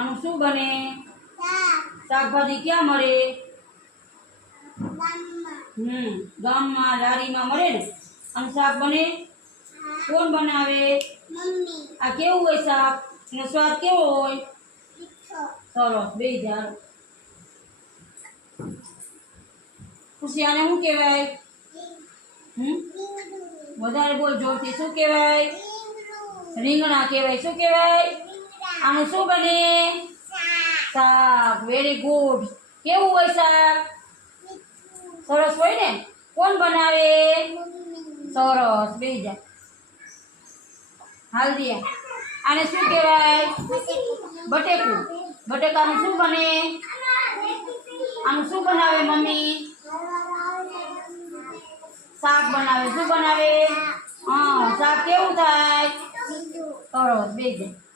આનું શું બને? શાકભાજી ક્યાં મળે? ગામમાં લારીમાં મળે ને. આનું શાક બને? કોણ બનાવે? આ કેવું હોય શાક? એનો સ્વાદ કેવો હોય? સરસ. બેસી જા. ખુશી, આને શું કહેવાય? વધારે બોલ જોરથી. શું કહેવાય? રીંગણા કહેવાય. શું કહેવાય? આનું શું બને? શાક. Very good. કેવું હોય શાક? સરસ હોય ને. કોણ બનાવે? સરસ. બેસી જા. હાલ દિયા. આને શું કહેવાય? બટેકું. બટેકાનું શું બને? આનું શું બનાવે મમ્મી? શાક બનાવે. શું બનાવે? હા. શાક કેવું થાય? સરસ. બેસી જા.